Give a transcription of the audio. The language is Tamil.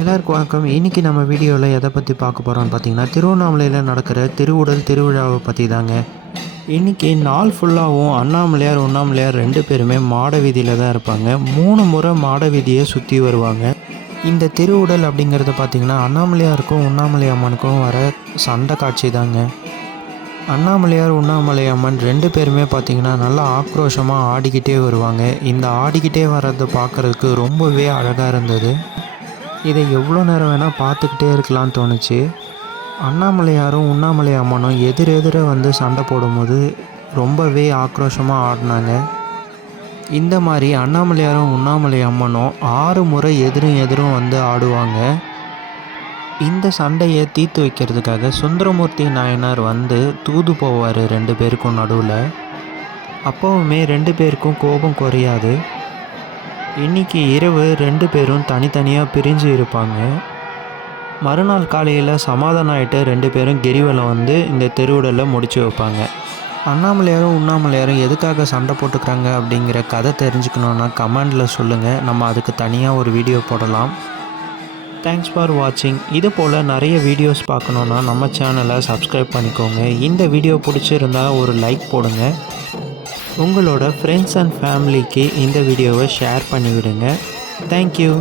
எல்லாருக்கும் வணக்கம். இன்றைக்கி நம்ம வீடியோவில் எதை பற்றி பார்க்க போகிறோம்னு பார்த்தீங்கன்னா திருவண்ணாமலையில் நடக்கிற திருவுடல் திருவிழாவை பற்றி தாங்க. இன்றைக்கி நாள் ஃபுல்லாகவும் அண்ணாமலையார் உண்ணாமலையார் ரெண்டு பேருமே மாட வீதியில் தான் இருப்பாங்க. மூணு முறை மாட வீதியை சுற்றி வருவாங்க. இந்த திருவுடல் அப்படிங்கிறது பார்த்திங்கன்னா அண்ணாமலையாருக்கும் உண்ணாமலை அம்மனுக்கும் வர சண்டை காட்சி தாங்க. அண்ணாமலையார் உண்ணாமலை அம்மன் ரெண்டு பேருமே பார்த்திங்கன்னா நல்லா ஆக்ரோஷமாக ஆடிக்கிட்டே வருவாங்க. இந்த ஆடிக்கிட்டே வர்றதை பார்க்குறதுக்கு ரொம்பவே அழகாக இருந்தது. இதை எவ்வளோ நேரம் வேணால் பார்த்துக்கிட்டே இருக்கலாம்னு தோணுச்சு. அண்ணாமலையாரும் உண்ணாமலை அம்மனும் எதிர் வந்து சண்டை போடும்போது ரொம்பவே ஆக்ரோஷமாக ஆடினாங்க. இந்த மாதிரி அண்ணாமலையாரும் உண்ணாமலை அம்மனும் ஆறு முறை எதிரும் எதிரும் வந்து ஆடுவாங்க. இந்த சண்டையை தீர்த்து வைக்கிறதுக்காக சுந்தரமூர்த்தி நாயனார் வந்து தூது போவார் ரெண்டு பேருக்கும் நடுவில். அப்போவுமே ரெண்டு பேருக்கும் கோபம் குறையாது. இன்னைக்கு இரவு ரெண்டு பேரும் தனித்தனியாக பிரிஞ்சு இருப்பாங்க. மறுநாள் காலையில் சமாதானம் ஆகிட்டு ரெண்டு பேரும் கிரிவலம் வந்து இந்த திருவிடலில் முடிச்சு வைப்பாங்க. அண்ணாமலையாரும் உண்ணாமலையாரும் எதுக்காக சண்டை போட்டுக்கிறாங்க அப்படிங்கிற கதை தெரிஞ்சுக்கணுன்னா கமெண்டில் சொல்லுங்கள் நம்ம அதுக்கு தனியாக ஒரு வீடியோ போடலாம். தேங்க்ஸ் ஃபார் வாட்சிங் இது போல் நிறைய வீடியோஸ் பார்க்கணுன்னா நம்ம சேனலை சப்ஸ்கிரைப் பண்ணிக்கோங்க. இந்த வீடியோ பிடிச்சிருந்தா ஒரு லைக் போடுங்க. உங்களோட ஃப்ரெண்ட்ஸ் அண்ட் ஃபேமிலிக்கு இந்த வீடியோவை ஷேர் பண்ணிவிடுங்க. தேங்க்யூ